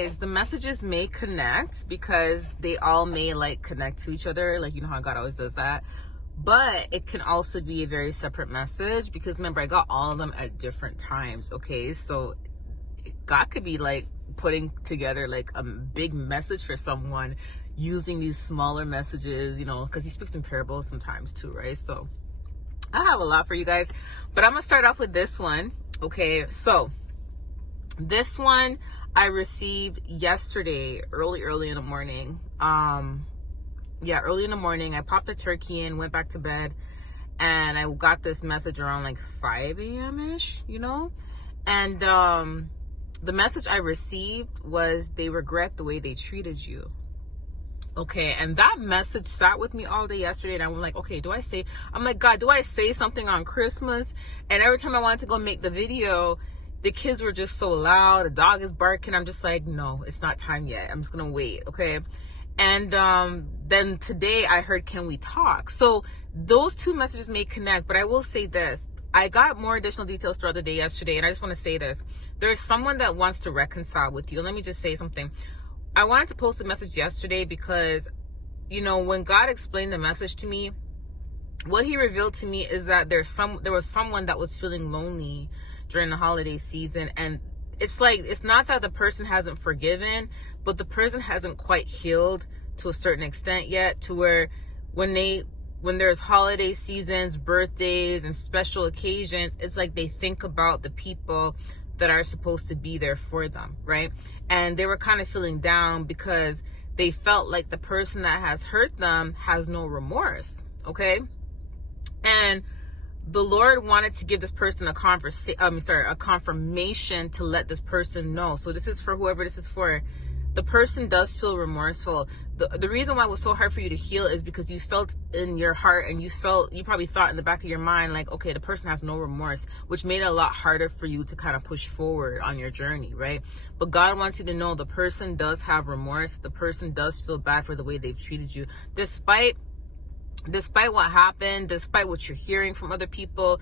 Is the messages may connect because they all may like connect to each other, like you know how God always does that, but it can also be a very separate message because remember I got all of them at different times. Okay, so God could be like putting together like a big message for someone using these smaller messages, you know, because he speaks in parables sometimes too, right? So I have a lot for you guys, but I'm gonna start off with this one. Okay, so this one I received yesterday, early in the morning. Early in the morning. I popped the turkey in, went back to bed, and I got this message around like 5 a.m.-ish, you know? And the message I received was they regret the way they treated you. Okay, and that message sat with me all day yesterday, and I'm like, okay, I'm like, God, do I say something on Christmas? And every time I wanted to go make the video, the kids were just so loud, the dog is barking. I'm just like, no, it's not time yet. I'm just gonna wait, okay? And then today I heard, can we talk? So those two messages may connect, but I will say this. I got more additional details throughout the day yesterday, and I just want to say this. There's someone that wants to reconcile with you. And let me just say something. I wanted to post a message yesterday because, you know, when God explained the message to me, what he revealed to me is that there was someone that was feeling lonely during the holiday season. And it's like, it's not that the person hasn't forgiven, but the person hasn't quite healed to a certain extent yet, to where when there's holiday seasons, birthdays, and special occasions, it's like they think about the people that are supposed to be there for them, right? And they were kind of feeling down because they felt like the person that has hurt them has no remorse, okay? And the Lord wanted to give this person a confirmation to let this person know. So this is for whoever this is for. The person does feel remorseful. The reason why it was so hard for you to heal is because you felt in your heart, and you probably thought in the back of your mind, like, okay, the person has no remorse, which made it a lot harder for you to kind of push forward on your journey, right? But God wants you to know the person does have remorse. The person does feel bad for the way they've treated you. Despite what happened, despite what you're hearing from other people,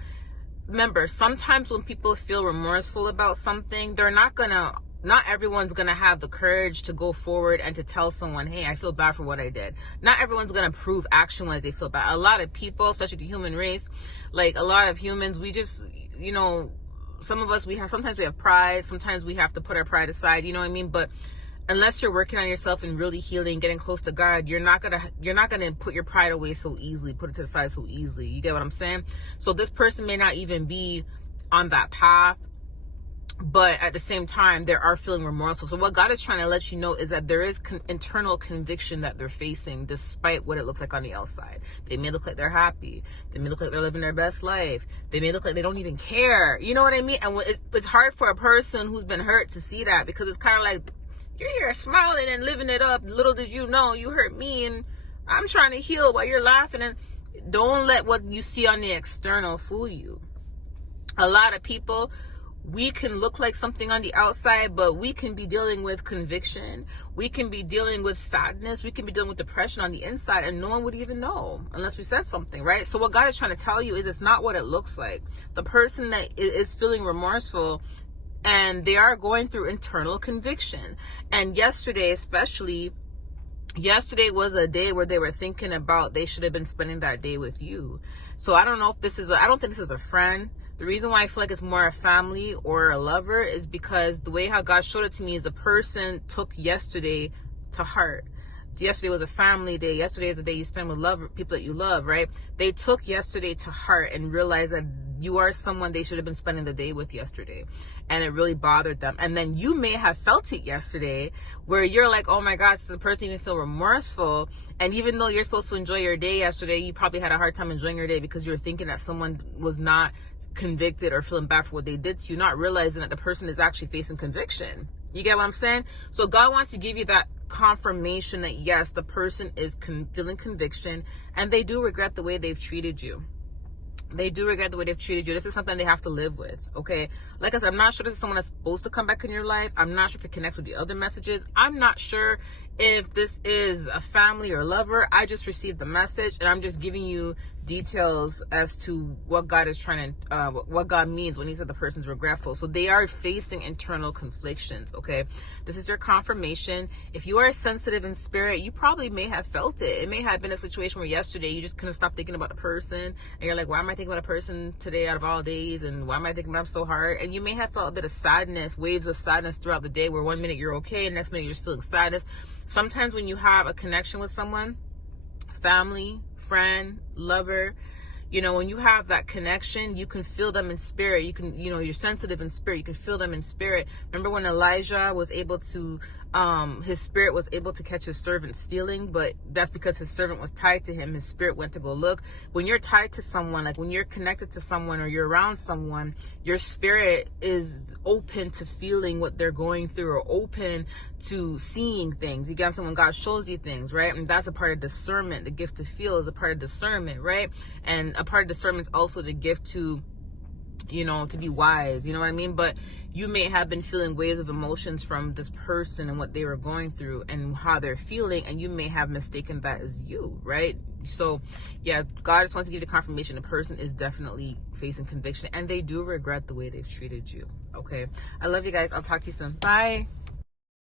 remember, sometimes when people feel remorseful about something, not everyone's gonna have the courage to go forward and to tell someone, hey, I feel bad for what I did. Not everyone's gonna prove action-wise they feel bad. A lot of people, especially the human race, like a lot of humans, we just, you know, sometimes we have pride, sometimes we have to put our pride aside, you know what I mean? But unless you're working on yourself and really healing, getting close to God, you're not gonna put your pride away so easily, put it to the side so easily. You get what I'm saying? So this person may not even be on that path, but at the same time, they are feeling remorseful. So what God is trying to let you know is that there is internal conviction that they're facing, despite what it looks like on the outside. They may look like they're happy. They may look like they're living their best life. They may look like they don't even care. You know what I mean? And it's hard for a person who's been hurt to see that, because it's kind of like, you're here smiling and living it up. Little did you know you hurt me, and I'm trying to heal while you're laughing. And don't let what you see on the external fool you. A lot of people, we can look like something on the outside, but we can be dealing with conviction. We can be dealing with sadness. We can be dealing with depression on the inside, and no one would even know unless we said something, right? So what God is trying to tell you is it's not what it looks like. The person that is feeling remorseful, and they are going through internal conviction. And yesterday was a day where they were thinking about they should have been spending that day with you. So I don't know if I don't think this is a friend. The reason why I feel like it's more a family or a lover is because the way how God showed it to me is the person took yesterday to heart. Yesterday was a family day. Yesterday is a day you spend with people that you love, right? They took yesterday to heart and realized that you are someone they should have been spending the day with yesterday. And it really bothered them. And then you may have felt it yesterday where you're like, oh my gosh, does the person even feel remorseful? And even though you're supposed to enjoy your day yesterday, you probably had a hard time enjoying your day because you were thinking that someone was not convicted or feeling bad for what they did to you, not realizing that the person is actually facing conviction. You get what I'm saying? So God wants to give you that confirmation that yes, the person is feeling conviction, and they do regret the way they've treated you. They do regret the way they've treated you. This is something they have to live with, okay? Like I said, I'm not sure this is someone that's supposed to come back in your life. I'm not sure if it connects with the other messages. I'm not sure if this is a family or lover. I just received the message, and I'm just giving you details as to what God is trying to, what God means when he said the person's regretful. So they are facing internal conflictions, okay? This is your confirmation. If you are sensitive in spirit, you probably may have felt it. It may have been a situation where yesterday you just couldn't stop thinking about the person, and you're like, why am I thinking about a person today out of all days, and why am I thinking about them so hard? And you may have felt a bit of sadness, waves of sadness throughout the day, where one minute you're okay, and next minute you're just feeling sadness. Sometimes when you have a connection with someone, family, friend, lover, you know, when you have that connection, you can feel them in spirit. You can, you know, you're sensitive in spirit. You can feel them in spirit. Remember when Elijah was able to, his spirit was able to catch his servant stealing, but that's because his servant was tied to him. His spirit went to go look. When you're tied to someone, like when you're connected to someone or you're around someone, your spirit is open to feeling what they're going through, or open to seeing things. You get someone, God shows you things, right? And that's a part of discernment. The gift to feel is a part of discernment, right? And a part of discernment is also the gift to, you know, to be wise, you know what I mean? But you may have been feeling waves of emotions from this person and what they were going through and how they're feeling, and you may have mistaken that as you, right? So yeah, God just wants to give you the confirmation the person is definitely facing conviction, and they do regret the way they've treated you. Okay, I love you guys. I'll talk to you soon. Bye.